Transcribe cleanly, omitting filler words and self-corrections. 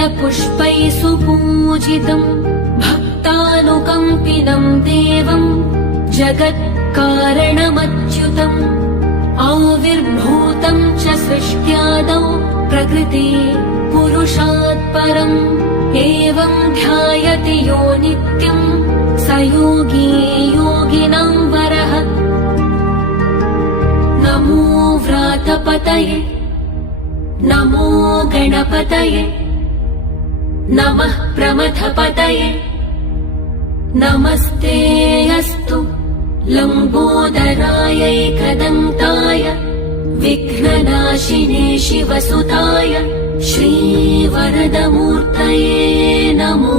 रक्तपुष्पैः सुपूजितम् भक्तानुकम्पिनम् देवम् जगत्कारणमच्युतम् आविर्भूतम् च सृष्ट्यादौ प्रकृते पुरुषात् परम् एवम् ध्यायति यो नित्यम् स योगी योगिनाम् वरः। नमो व्रातपतये नमो गणपतये नमः प्रमथपतये नमस्ते अस्तु लम्बोदरायैकदन्ताय विघ्ननाशिने शिवसुताय श्रीवरदमूर्तये नमो